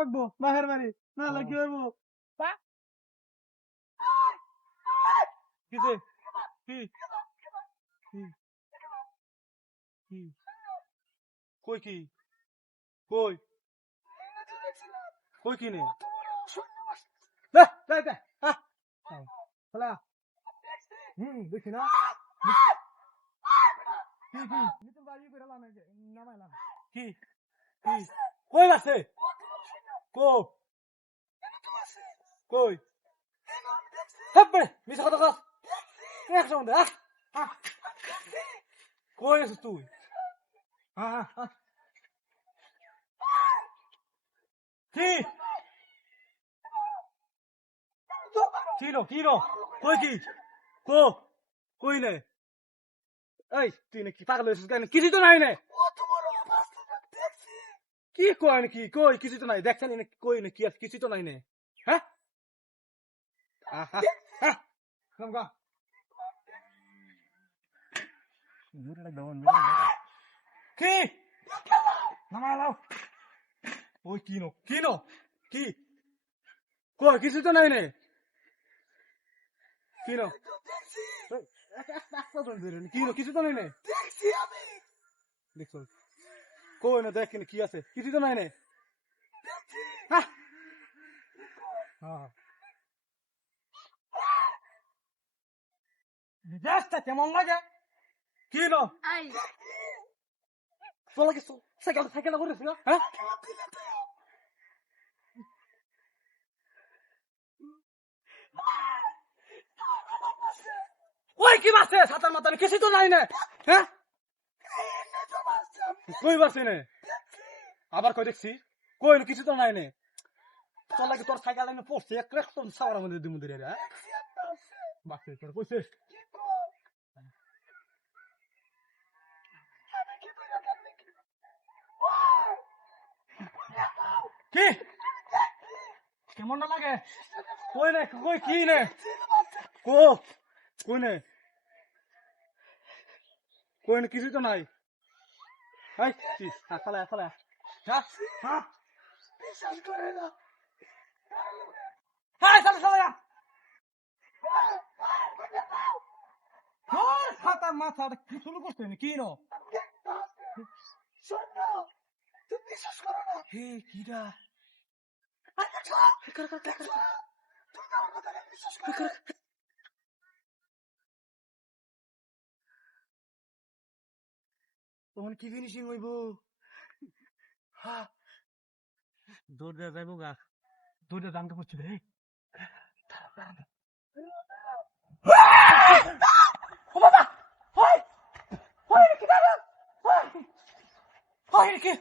থাকব বাহের বাড়ি। নাহলে কি হইব কিসে কি কি? কি? কই কি? কই? কই কি নে? হলা হুম দেখি না। কি কি? নামাইলাম কি? কি? কই আছে কো কই? হেবে মিছা কথা কস। এক সঙ্গে আহ। আহ কই আছিস তুই? আহ কি কিনো কিনো কই কি? কো? কই নে? এই, তুই নাকি পাগল হয়েছিস কেন? কিছুই তো নাই নে। কি কয় নাকি কই কিছু তো নাই দেখছেন কই না কি কিছু তো নাই নে হ্যাঁ হ্যাঁ কি নামা ওই কিনো কিনো কি কই কিছু তো নাই নে কিনো কিনো কিছু তো নাই নে দেখছ কই না দেখ কি আছে। কিছু তো নাই নে। হ্যাঁ হ্যাঁ মেজাজটা কেমন লাগে? কি নো? কিছু? সাইকেল সাইকেল করেছিল হ্যাঁ? ওই কি বাসে সাতার মাতার কিছু তো নাই না। হ্যাঁ? কই বাসে নে আবার কই দেখছি? কই না কিছু তো নাই নে তোর লাগে তোর সাইকেল এনে পড়ছে এক রেখ তোর সাওয়ার মধ্যে দিমু দিরে হ্যাঁ? বাসে তোর কইছে? কি কেমন না লাগে? কই নে কই কি নে? কো কই? নে? কই নে কিছু তো নাই। হাই কি হ্যাঁ চালা চালা হ্যাঁ হ্যাঁ হ্যাঁ চালা চালা হ্যাঁ হাতার মাথা কি শুরু করছে নি কি নো। হে কিরা তখন কি ফিনিশিং হইব? দৌড় দেওয়া যাইব গা। দৌড় দেওয়া জানতে পারছি রে। কি